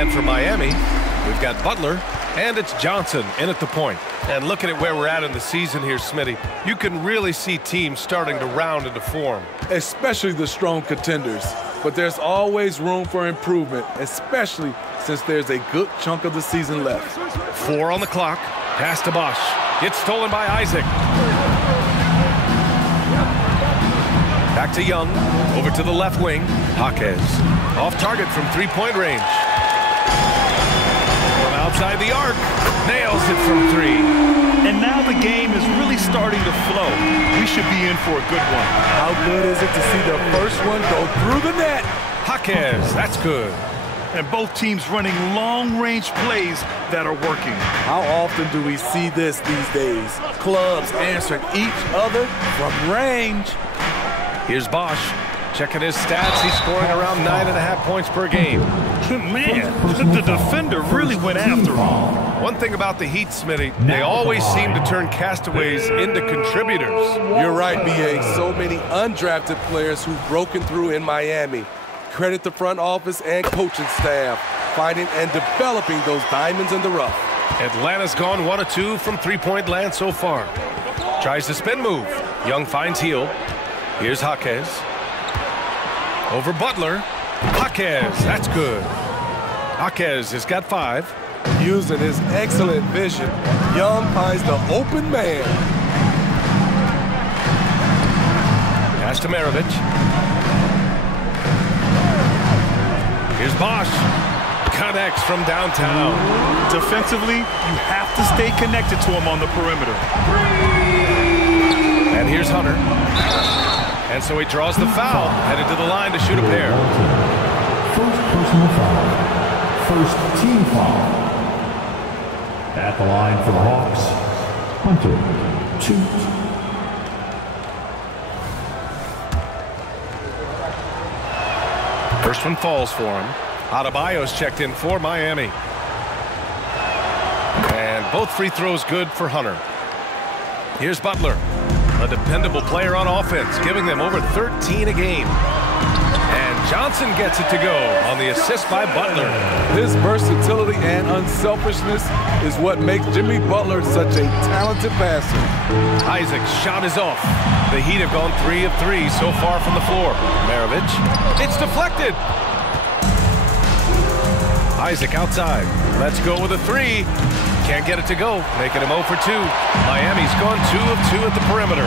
And for Miami, we've got Butler, and it's Johnson in at the point. And looking at where we're at in the season here, Smitty, you can really see teams starting to round into form. Especially the strong contenders. But there's always room for improvement, especially since there's a good chunk of the season left. 4 on the clock. Pass to Bosch. It's stolen by Isaac. Back to Young. Over to the left wing. Jaquez. Off target from three-point range. From outside the arc. Nails it from 3. And now the game is really starting to flow. We should be in for a good one. How good is it to see the first one go through the net? Jaquez, that's good. And both teams running long-range plays that are working. How often do we see this these days? Clubs answering each other from range. Here's Bosch. Checking his stats, he's scoring around 9.5 points per game. Man, the defender really went after him. One thing about the Heat, Smitty, they always seem to turn castaways into contributors. You're right, B.A. So many undrafted players who've broken through in Miami. Credit the front office and coaching staff, finding and developing those diamonds in the rough. Atlanta's gone 1 of 2 from three-point land so far. Tries the spin move. Young finds Hield. Here's Jaquez. Over Butler. Jaquez, that's good. Jaquez has got 5. Using his excellent vision, Young finds the open man. Pass to Maravich. Here's Bosch. Connects from downtown. Defensively, you have to stay connected to him on the perimeter. And here's Hunter. And so he draws the foul, headed to the line to shoot a pair. First personal foul. First team foul. At the line for the Hawks, Hunter, 2. First one falls for him. Adebayo's checked in for Miami. And both free throws good for Hunter. Here's Butler. A dependable player on offense, giving them over 13 a game. And Johnson gets it to go on the assist by Butler. His versatility and unselfishness is what makes Jimmy Butler such a talented passer. Isaac's shot is off. The Heat have gone 3 of 3 so far from the floor. Maravich. It's deflected. Isaac outside. Let's go with a 3. Can't get it to go, making him 0 for 2. Miami's gone 2 of 2 at the perimeter.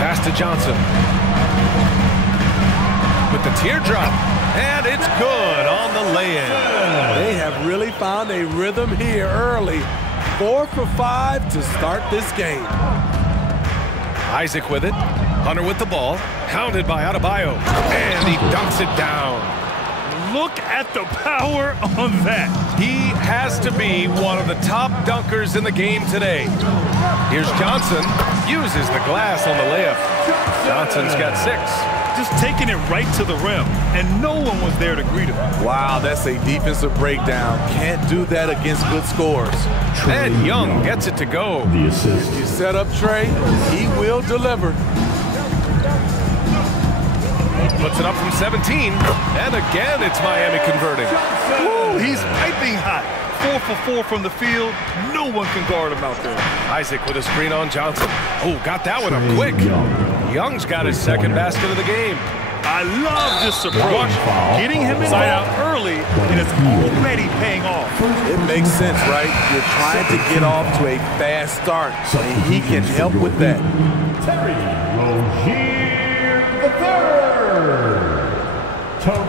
Pass to Johnson. With the teardrop, and it's good on the lay-in. They have really found a rhythm here early. 4 for 5 to start this game. Isaac with it. Hunter with the ball. Hounded by Adebayo. And he dunks it down. Look at the power on that. He has to be one of the top dunkers in the game today. Here's Johnson. Uses the glass on the layup. Johnson's got 6. Just taking it right to the rim, and no one was there to greet him. Wow, that's a defensive breakdown. Can't do that against good scores. And Young gets it to go. The assist. You set up Trey, he will deliver. Puts it up from 17, and again it's Miami converting. Ooh, he's piping hot. 4 for 4 from the field. No one can guard him out there. Isaac with a screen on Johnson. Oh, got that one up quick. Young's got his second basket of the game. I love this approach. Getting him inside out early, and it's already paying off. It makes sense, right? You're trying to get off to a fast start, and he can help with that. Terry Rozier the third. Terrell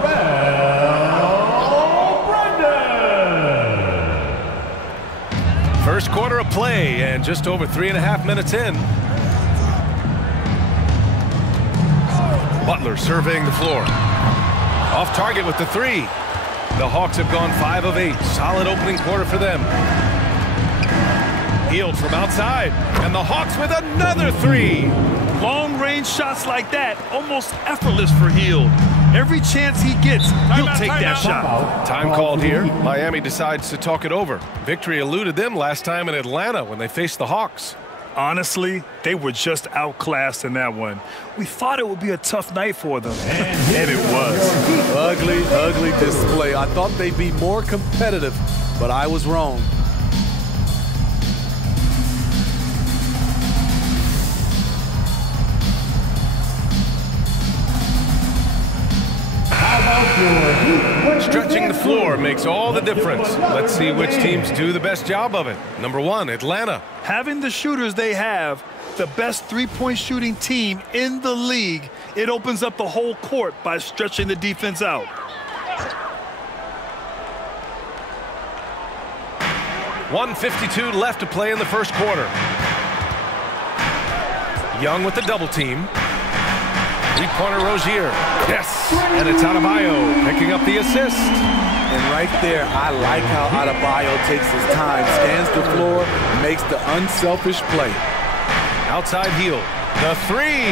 Brandon. First quarter of play, and just over 3.5 minutes in. Butler surveying the floor. Off target with the 3. The Hawks have gone 5 of 8. Solid opening quarter for them. Hield from outside, and the Hawks with another 3. Long-range shots like that, almost effortless for Hield. Every chance he gets, he'll take that shot. Time called here. Miami decides to talk it over. Victory eluded them last time in Atlanta when they faced the Hawks. Honestly, they were just outclassed in that one. We thought it would be a tough night for them, and it was. Ugly, ugly display. I thought they'd be more competitive, but I was wrong. Stretching the floor makes all the difference. Let's see which teams do the best job of it. Number 1, Atlanta. Having the shooters they have, the best three-point shooting team in the league, it opens up the whole court by stretching the defense out. .152 left to play in the first quarter. Young with the double team. Three-pointer Rozier. Yes, and it's Adebayo picking up the assist. And right there, I like how Adebayo takes his time, scans the floor, makes the unselfish play. Outside heel, the three,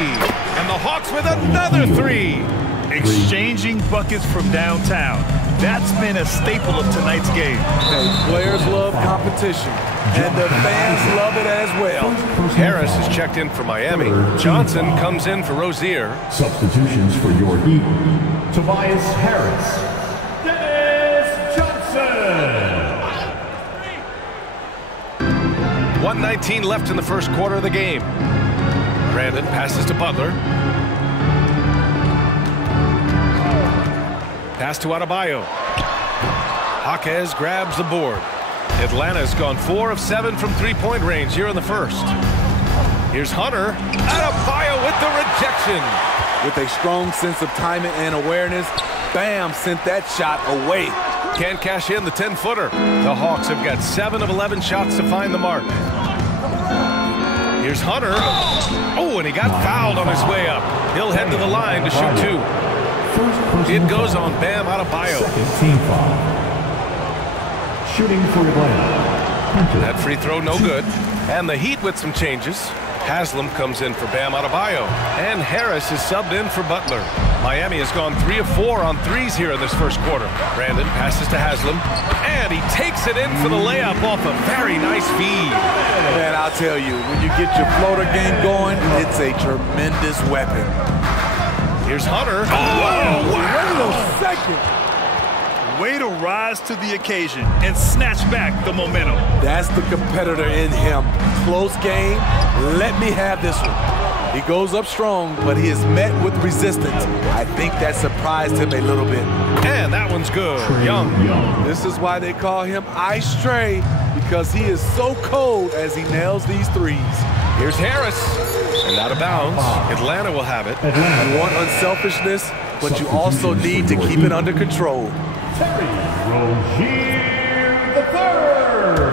and the Hawks with another three. Exchanging buckets from downtown. That's been a staple of tonight's game. Hey, players love competition, and the fans love it as well. Harris is checked in for Miami. Johnson comes in for Rozier. Substitutions for your Heat. Tobias Harris. Dennis Johnson. 1:19 left in the first quarter of the game. Brandon passes to Butler. Pass to Adebayo. Jaquez grabs the board. Atlanta's gone 4 of 7 from three-point range here in the first. Here's Hunter. Adebayo with the rejection. With a strong sense of timing and awareness, Bam sent that shot away. Can't cash in the 10-footer. The Hawks have got 7 of 11 shots to find the mark. Here's Hunter. Oh, and he got fouled on his way up. He'll head to the line to shoot 2. It goes on Bam Adebayo. Second team foul. Shooting for Atlanta. That free throw no good. And the Heat with some changes. Haslam comes in for Bam Adebayo. And Harris is subbed in for Butler. Miami has gone 3 of 4 on threes here in this first quarter. Brandon passes to Haslam. And he takes it in for the layup off a very nice feed. Man, I'll tell you, when you get your floater game going, it's a tremendous weapon. Here's Hunter. Whoa, wait a second. Way to rise to the occasion and snatch back the momentum. That's the competitor in him. Close game. Let me have this one. He goes up strong, but he is met with resistance. I think that surprised him a little bit. And that one's good. Young. This is why they call him Ice Trey, because he is so cold as he nails these threes. Here's Harris. And out of bounds. Atlanta will have it. You want unselfishness, but you also need to keep it under control. Terry Rozier the third.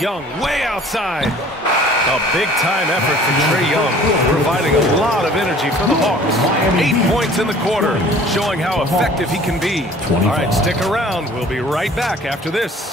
Young way outside. A big-time effort from Trae Young, providing a lot of energy for the Hawks. 8 points in the quarter, showing how effective he can be. All right, stick around. We'll be right back after this.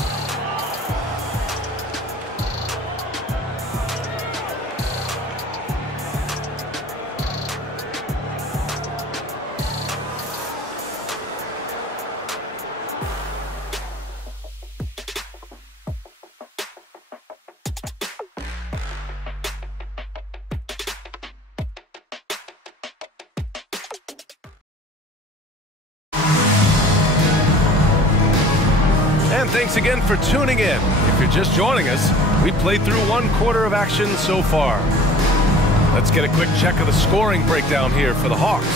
And thanks again for tuning in. If you're just joining us, we played through 1 quarter of action so far. Let's get a quick check of the scoring breakdown here for the Hawks.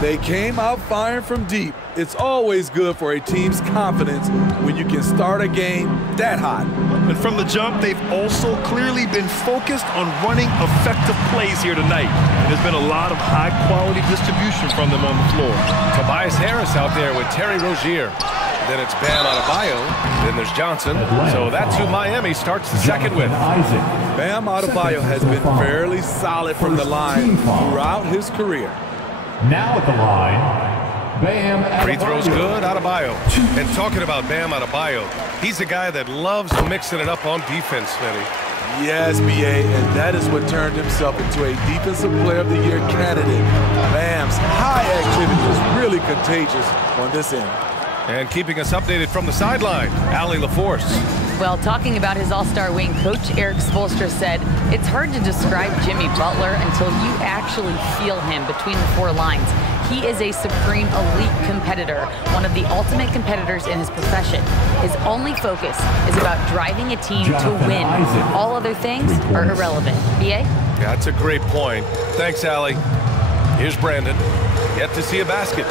They came out firing from deep. It's always good for a team's confidence when you can start a game that hot. And from the jump, they've also clearly been focused on running effective plays here tonight. And there's been a lot of high-quality distribution from them on the floor. Tobias Harris out there with Terry Rozier. Then it's Bam Adebayo. Then there's Johnson. So that's who Miami starts the second with. Bam Adebayo has been fairly solid from the line throughout his career. Now at the line, Bam Adebayo. Free throws good, Adebayo. And talking about Bam Adebayo, he's a guy that loves mixing it up on defense, Smitty. Yes, B.A., and that is what turned himself into a Defensive Player of the Year candidate. Bam's high activity is really contagious on this end. And keeping us updated from the sideline, Allie LaForce. Well, talking about his all-star wing, Coach Eric Spoelstra said, "It's hard to describe Jimmy Butler until you actually feel him between the four lines. He is a supreme elite competitor, one of the ultimate competitors in his profession. His only focus is about driving a team to win. All other things are irrelevant." B.A.? That's a great point. Thanks, Allie. Here's Brandon. Yet to see a basket.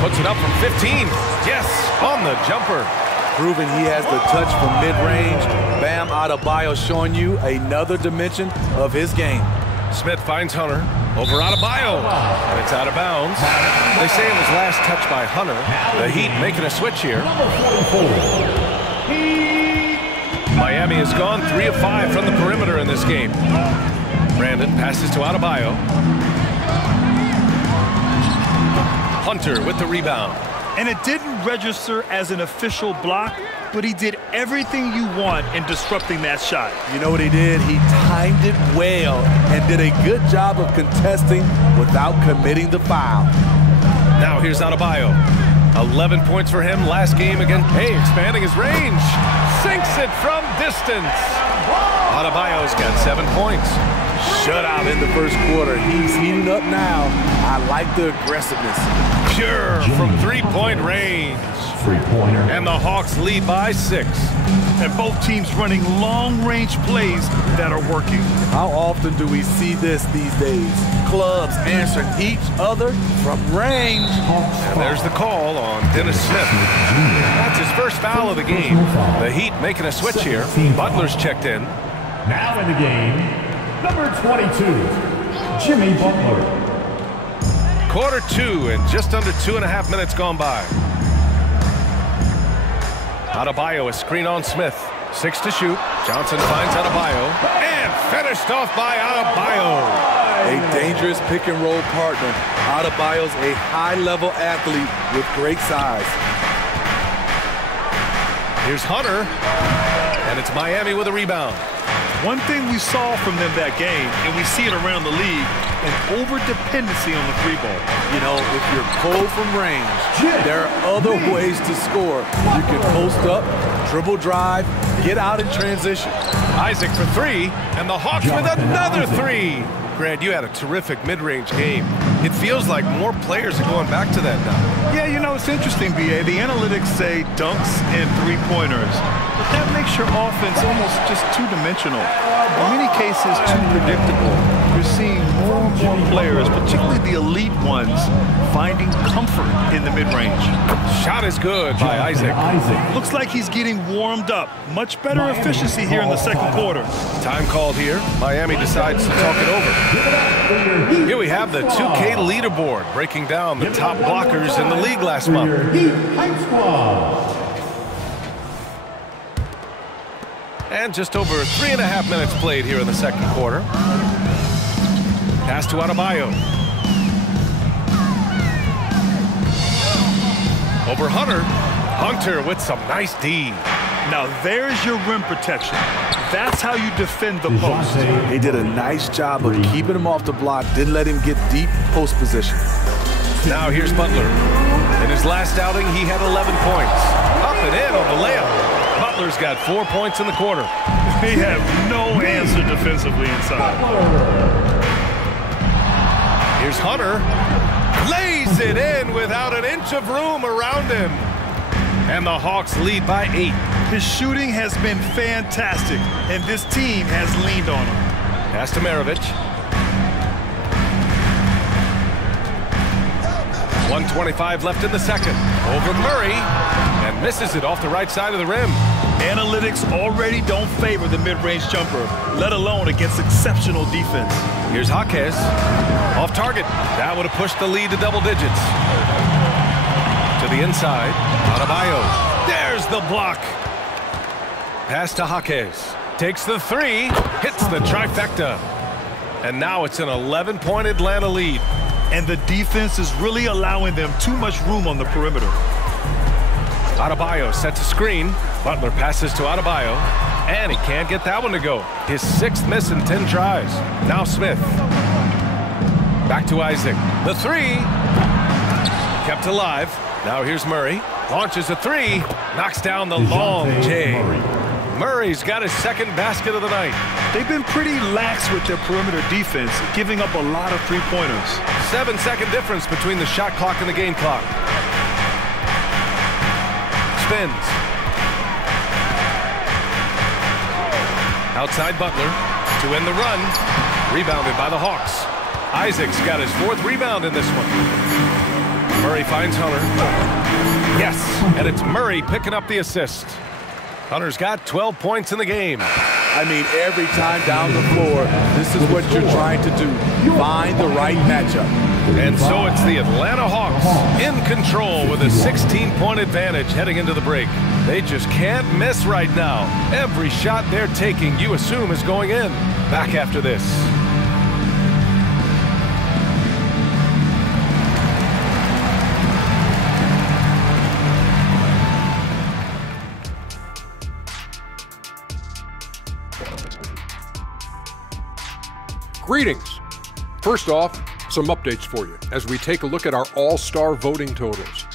Puts it up from 15. Yes, on the jumper. Proving he has the touch from mid-range. Bam Adebayo showing you another dimension of his game. Smith finds Hunter over Adebayo, and it's out of bounds. They say it was last touched by Hunter. The Heat making a switch here. Miami has gone 3 of 5 from the perimeter in this game. Brandon passes to Adebayo. Hunter with the rebound. And it didn't register as an official block, but he did everything you want in disrupting that shot. You know what he did? He timed it well and did a good job of contesting without committing the foul. Now here's Adebayo. 11 points for him last game again. Hey, expanding his range. Sinks it from distance. Adebayo's got 7 points. Shutout in the first quarter. He's heating up now. I like the aggressiveness. Pure from three-point range. Three-pointer. And the Hawks lead by 6. And both teams running long-range plays that are working. How often do we see this these days? Clubs answering each other from range. And there's the call on Dennis Smith. That's his first foul of the game. The Heat making a switch here. Butler's checked in. Now in the game, number 22, Jimmy Butler. Quarter 2 and just under 2.5 minutes gone by. Adebayo, a screen on Smith. 6 to shoot. Johnson finds Adebayo. And finished off by Adebayo. A dangerous pick-and-roll partner. Adebayo's a high-level athlete with great size. Here's Hunter. And it's Miami with a rebound. One thing we saw from them that game, and we see it around the league, an over-dependency on the three ball. You know, if you're cold from range, there are other ways to score. You can post up, dribble drive, get out in transition. Isaac for 3, and the Hawks with another 3. Grant, you had a terrific mid-range game. It feels like more players are going back to that now. Yeah, you know, it's interesting, B.A. The analytics say dunks and three-pointers, but that makes your offense almost just two-dimensional. In many cases, too predictable. You're seeing more and more players, particularly the elite ones, finding comfort in the mid-range. Shot is good by Isaac. Looks like he's getting warmed up. Much better efficiency here in the second quarter. Time called here. Miami decides to talk it over. Here we have the 2K leaderboard breaking down the top blockers in the league last month. And just over 3.5 minutes played here in the second quarter. Pass to Adebayo. Over Hunter. Hunter with some nice D. Now there's your rim protection. That's how you defend the post. They did a nice job of keeping him off the block, didn't let him get deep post position. Now here's Butler. In his last outing, he had 11 points. Up and in on the layup. Butler's got 4 points in the quarter. They have no answer defensively inside. Here's Hunter. Lays it in without an inch of room around him. And the Hawks lead by 8. His shooting has been fantastic, and this team has leaned on him. Pass to Maravich. 1:25 left in the second. Over Murray. And misses it off the right side of the rim. Analytics already don't favor the mid-range jumper, let alone against exceptional defense. Here's Jaquez. Off target. That would have pushed the lead to double digits. To the inside. Adebayo. There's the block. Pass to Jaquez. Takes the 3. Hits the trifecta. And now it's an 11-point Atlanta lead. And the defense is really allowing them too much room on the perimeter. Adebayo sets a screen. Butler passes to Adebayo. And he can't get that one to go. His 6th miss in 10 tries. Now Smith. Back to Isaac. The 3. Kept alive. Now here's Murray. Launches a 3. Knocks down the long J. Murray's got his second basket of the night. They've been pretty lax with their perimeter defense, giving up a lot of three-pointers. 7-second difference between the shot clock and the game clock. Spins. Outside Butler to end the run. Rebounded by the Hawks. Isaac's got his 4th rebound in this one. Murray finds Hunter. Yes, and it's Murray picking up the assist. Hunter's got 12 points in the game. I mean, every time down the floor, this is what you're trying to do. Find the right matchup. And so it's the Atlanta Hawks in control with a 16-point advantage heading into the break. They just can't miss right now. Every shot they're taking, you assume, is going in. Back after this. Greetings. First off, some updates for you as we take a look at our all-star voting totals.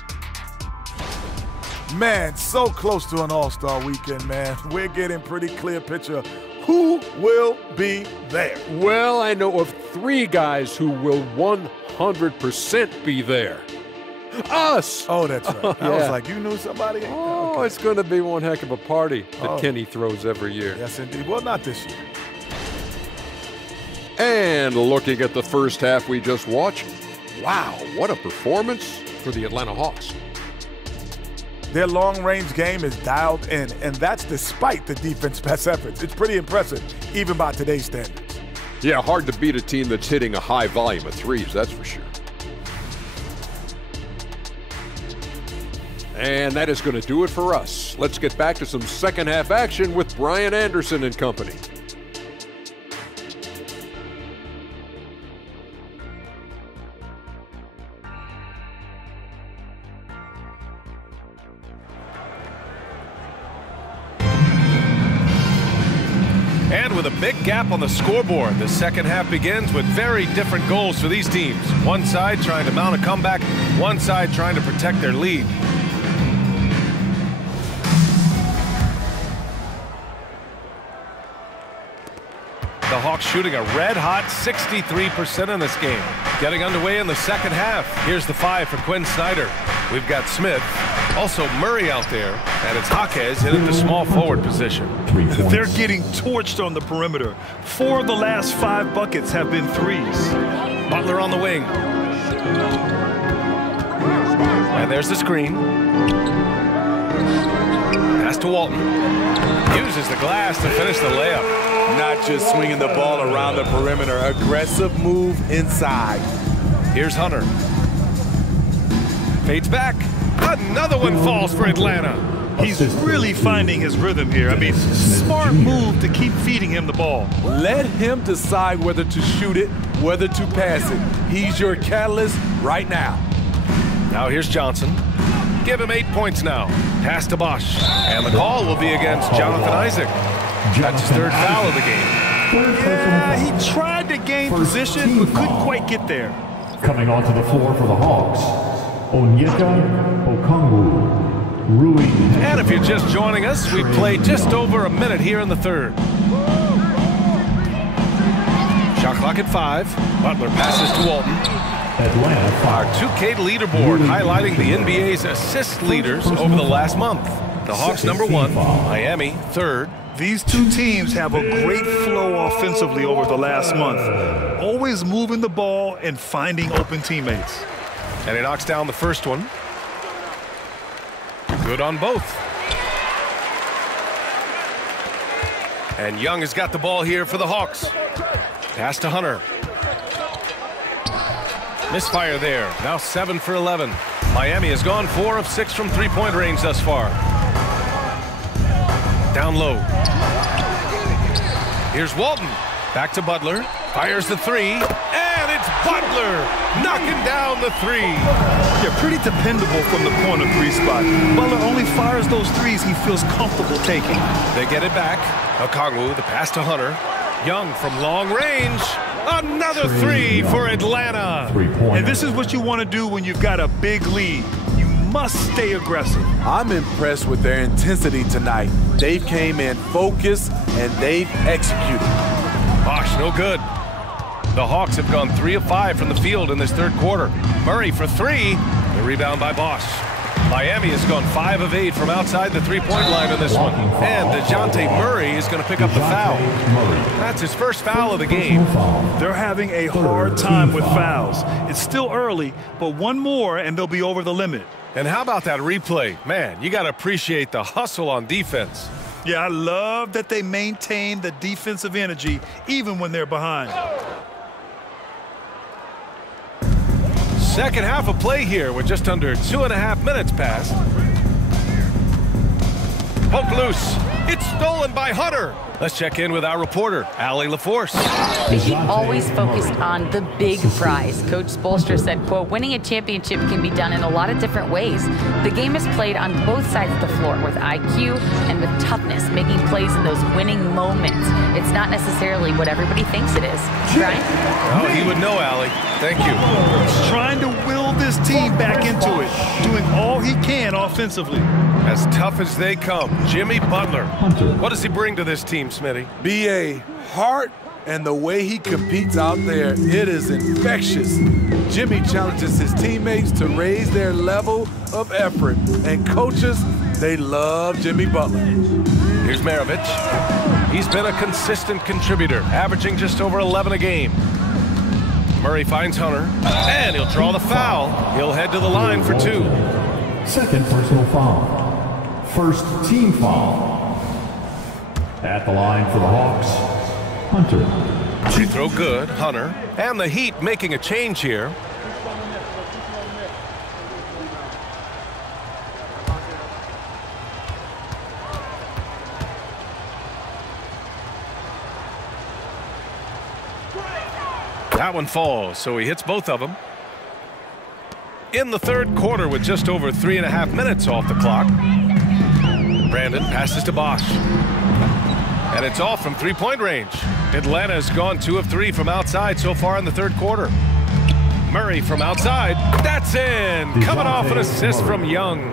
Man, so close to an all-star weekend, man. We're getting pretty clear picture of who will be there. Well, I know of 3 guys who will 100% be there. Us! Oh, that's right. Yeah. I was like, you knew somebody? Oh, Okay. it's going to be one heck of a party that Kenny throws every year. Yes, indeed. Well, not this year. And looking at the first half we just watched, wow, what a performance for the Atlanta Hawks. Their long-range game is dialed in, and that's despite the defense's best efforts. It's pretty impressive, even by today's standards. Yeah, hard to beat a team that's hitting a high volume of threes, that's for sure. And that is going to do it for us. Let's get back to some second half action with Brian Anderson and company. And with a big gap on the scoreboard, the second half begins with very different goals for these teams. One side trying to mount a comeback, one side trying to protect their lead. The Hawks shooting a red-hot 63% in this game. Getting underway in the second half. Here's the 5 for Quinn Snyder. We've got Smith, also Murray out there, and it's Jaquez in at the small forward position. They're getting torched on the perimeter. 4 of the last 5 buckets have been threes. Butler on the wing. And there's the screen. Pass to Walton. Uses the glass to finish the layup. Not just swinging the ball around the perimeter. Aggressive move inside. Here's Hunter. Fades back. Another one falls for Atlanta. He's really finding his rhythm here. I mean, smart move to keep feeding him the ball. Let him decide whether to shoot it, whether to pass it. He's your catalyst right now. Now here's Johnson. Give him 8 points now. Pass to Bosch. And the call will be against Jonathan Isaac. That's his 3rd foul of the game. Yeah, he tried to gain position, but couldn't quite get there. Coming onto the floor for the Hawks, Onyeka Okongwu, Rui. And if you're just joining us, we've played just over a minute here in the 3rd. Shot clock at 5. Butler passes to Walton. Atlanta Our 2K leaderboard highlighting the NBA's assist leaders over the last month. The Hawks number 1, Miami 3rd. These 2 teams have a great flow offensively over the last month. Always moving the ball and finding open teammates. And he knocks down the first one. Good on both. And Young has got the ball here for the Hawks. Pass to Hunter. Misfire there. Now 7 for 11. Miami has gone 4 of 6 from three-point range thus far. Down low. Here's Walton. Back to Butler. Fires the 3. And it's Butler knocking down the 3. Yeah, pretty dependable from the corner 3 spot. Butler only fires those threes he feels comfortable taking. They get it back. Okongwu, the pass to Hunter. Young from long range. Another 3 for Atlanta. 3-pointer. And this is what you want to do when you've got a big lead. You must stay aggressive. I'm impressed with their intensity tonight. They've came in focused and they've executed. Bosch, no good. The Hawks have gone 3 of 5 from the field in this third quarter. Murray for 3. The rebound by Bosch. Miami has gone 5 of 8 from outside the three-point line on this one. And DeJounte Murray is going to pick up the foul. That's his first foul of the game. They're having a hard time with fouls. It's still early, but one more and they'll be over the limit. And how about that replay? Man, you got to appreciate the hustle on defense. Yeah, I love that they maintain the defensive energy even when they're behind. Second half of play here with just under 2.5 minutes passed. Poke loose. It's stolen by Hunter. Let's check in with our reporter, Allie LaForce. The Heat always focused on the big prize. Coach Spoelstra said, quote, winning a championship can be done in a lot of different ways. The game is played on both sides of the floor with IQ and with toughness, making plays in those winning moments. It's not necessarily what everybody thinks it is. Brian? Oh, he would know, Allie. Thank you. He's trying to will this team back into it, doing all he can offensively. As tough as they come, Jimmy Butler. What does he bring to this team, Smitty? B.A. heart and the way he competes out there, it is infectious. Jimmy challenges his teammates to raise their level of effort. And coaches, they love Jimmy Butler. Here's Maravich. He's been a consistent contributor, averaging just over 11 a game. Murray finds Hunter, and he'll draw the foul. He'll head to the line for 2. Second personal foul. First team foul. At the line for the Hawks, Hunter. Free throw good, Hunter. And the Heat making a change here. That one falls, so he hits both of them. In the third quarter with just over 3.5 minutes off the clock. Brandon passes to Bosch. And it's off from three-point range. Atlanta's gone 2 of 3 from outside so far in the third quarter. Murray from outside. That's in. Coming off an assist from Young.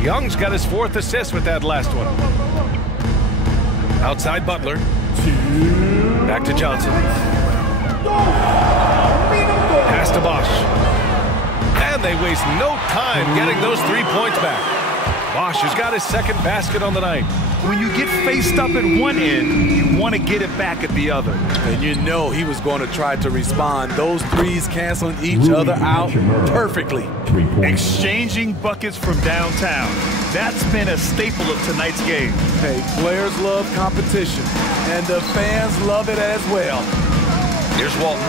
Young's got his 4th assist with that last one. Outside Butler. Back to Johnson. Pass to Bosch. And they waste no time getting those 3 points back. Bosch has got his second basket on the night. When you get faced up at one end, you want to get it back at the other. And you know he was going to try to respond. Those threes canceling each other out perfectly. Exchanging buckets from downtown. That's been a staple of tonight's game. Hey, players love competition, and the fans love it as well. Here's Walton.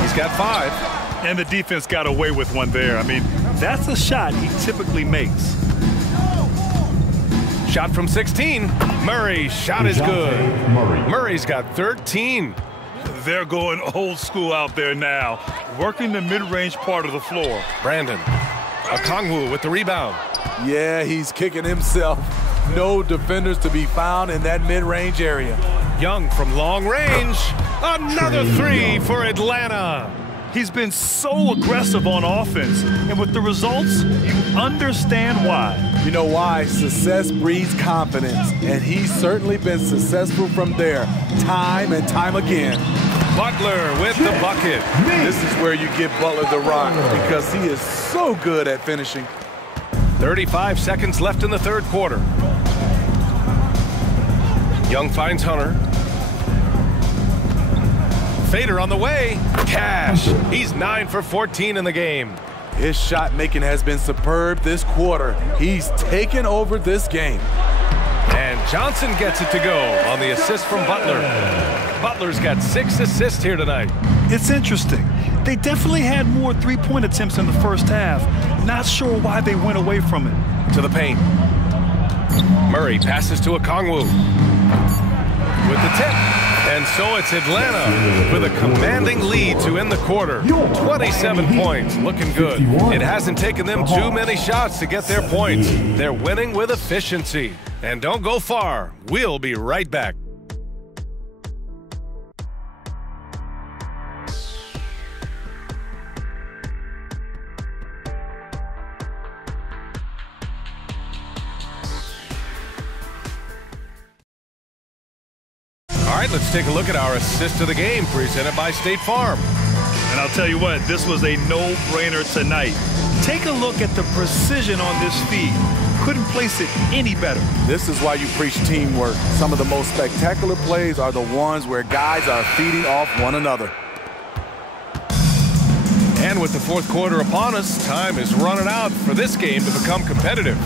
He's got 5. And the defense got away with one there. I mean, that's a shot he typically makes. Shot from 16. Murray's shot is good. Murray's got 13. They're going old school out there now, working the mid-range part of the floor. Brandon. Okongwu with the rebound. Yeah, he's kicking himself. No defenders to be found in that mid-range area. Young from long range. Another 3 for Atlanta. He's been so aggressive on offense, and with the results, you understand why. You know why? Success breeds confidence, and he's certainly been successful from there, time and time again. Butler with the bucket. This is where you give Butler the rock, because he is so good at finishing. 35 seconds left in the third quarter. Young finds Hunter. Fader on the way. Cash. He's 9 for 14 in the game. His shot making has been superb this quarter. He's taken over this game. And Johnson gets it to go on the assist from Butler. Butler's got 6 assists here tonight. It's interesting. They definitely had more three-point attempts in the first half. Not sure why they went away from it. To the paint. Murray passes to Okongwu. With the tip. And so it's Atlanta with a commanding lead to end the quarter. 27 points, looking good. It hasn't taken them too many shots to get their points. They're winning with efficiency. And don't go far. We'll be right back. right, let's take a look at our assist of the game presented by State Farm. And I'll tell you what, this was a no-brainer tonight. Take a look at the precision on this feed. Couldn't place it any better. This is why you preach teamwork. Some of the most spectacular plays are the ones where guys are feeding off one another. And with the fourth quarter upon us, time is running out for this game to become competitive.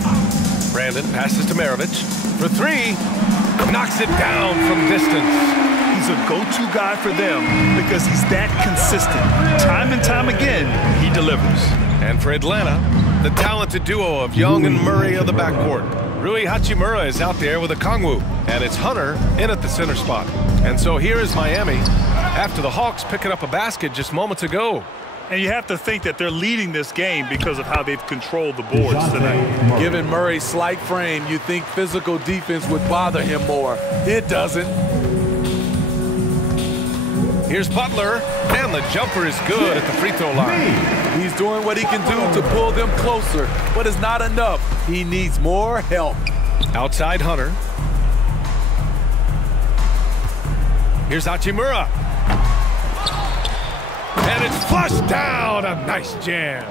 Brandon passes to Maravich for three, knocks it down from distance. He's a go-to guy for them because he's that consistent. Time and time again, he delivers. And for Atlanta, the talented duo of Young and Murray of the backcourt. Rui Hachimura is out there with a Kongwu, and it's Hunter in at the center spot. And so here is Miami after the Hawks picking up a basket just moments ago. And you have to think that they're leading this game because of how they've controlled the boards tonight. Given Murray's slight frame, you'd think physical defense would bother him more. It doesn't. Here's Butler, and the jumper is good at the free throw line. He's doing what he can do to pull them closer, but it's not enough. He needs more help. Outside Hunter. Here's Hachimura. And it's flushed down. A nice jam.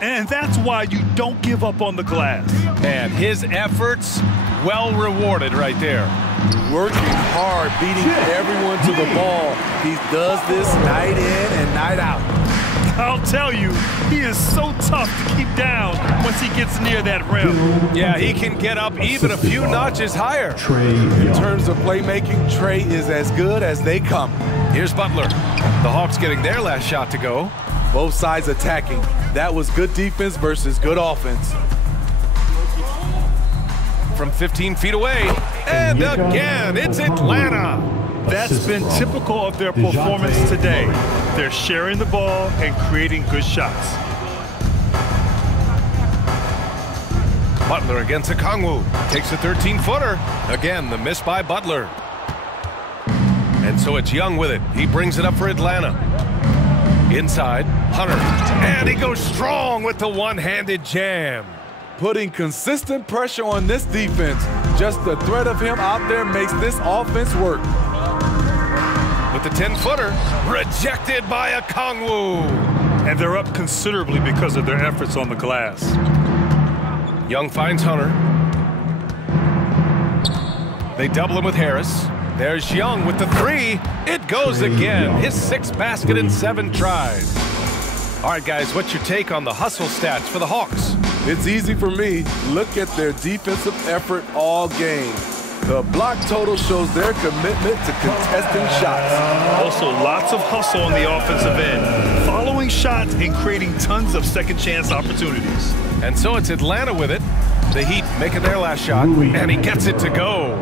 And that's why you don't give up on the glass. And his efforts well rewarded right there. Working hard, beating everyone to the ball. He does this night in and night out. I'll tell you, he is so tough to keep down once he gets near that rim. Yeah, he can get up even a few notches higher. In terms of playmaking, Trey is as good as they come. Here's Butler. The Hawks getting their last shot to go. Both sides attacking. That was good defense versus good offense. From 15 feet away. And again, it's Atlanta. That's been typical of their performance today. They're sharing the ball and creating good shots. Butler against Okongwu. Takes a 13-footer. Again, the miss by Butler. And so it's Young with it. He brings it up for Atlanta. Inside, Hunter. And he goes strong with the one-handed jam. Putting consistent pressure on this defense. Just the threat of him out there makes this offense work. With the 10-footer, rejected by Okongwu. And they're up considerably because of their efforts on the glass. Young finds Hunter. They double him with Harris. There's Young with the three. It goes again. His sixth basket in 7 tries. All right, guys, what's your take on the hustle stats for the Hawks? It's easy for me. Look at their defensive effort all game. The block total shows their commitment to contesting shots. Also, lots of hustle on the offensive end, following shots and creating tons of second chance opportunities. And so it's Atlanta with it. The Heat making their last shot, and he gets it to go.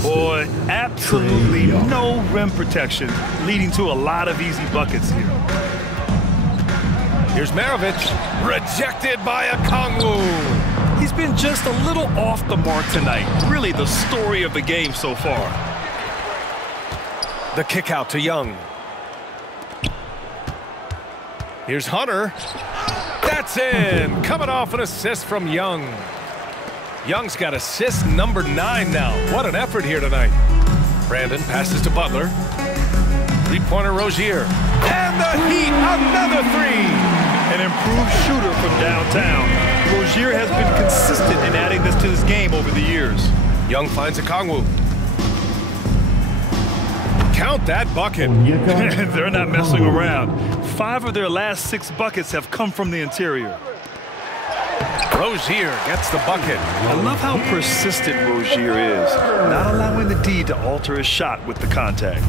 Boy, absolutely no rim protection, leading to a lot of easy buckets here. Here's Maravich, rejected by Okongwu. He's been just a little off the mark tonight. Really the story of the game so far. The kick out to Young. Here's Hunter. That's in. Coming off an assist from Young. Young's got assist number 9 now. What an effort here tonight. Brandon passes to Butler. Three-pointer Rozier. And the Heat, another three. An improved shooter from downtown. Rozier has been consistent in adding this to his game over the years. Young finds Okongwu. Count that bucket. They're not messing around. 5 of their last 6 buckets have come from the interior. Rozier gets the bucket. I love how persistent Rozier is, not allowing the D to alter his shot with the contact.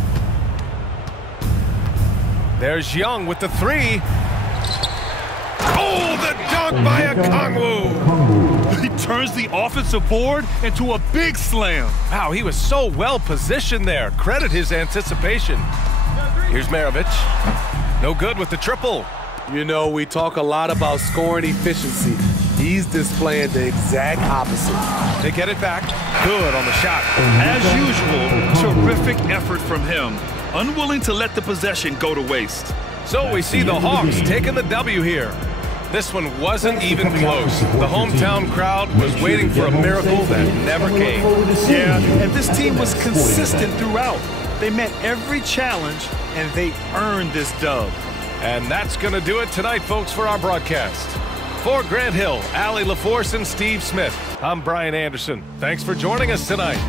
There's Young with the three. Oh, the dunk by Okongwu. He turns the offensive board into a big slam. Wow, he was so well positioned there. Credit his anticipation. Here's Maravich. No good with the triple. You know, we talk a lot about scoring efficiency. He's displaying the exact opposite. They get it back. Good on the shot. As usual, terrific effort from him. Unwilling to let the possession go to waste. So we see the Hawks taking the W here. This one wasn't even close. The hometown crowd was waiting for a miracle that never came. Yeah, and this team was consistent throughout. They met every challenge, and they earned this dub. And that's going to do it tonight, folks, for our broadcast. For Grant Hill, Allie LaForce, and Steve Smith, I'm Brian Anderson. Thanks for joining us tonight.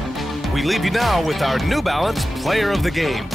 We leave you now with our New Balance Player of the Game.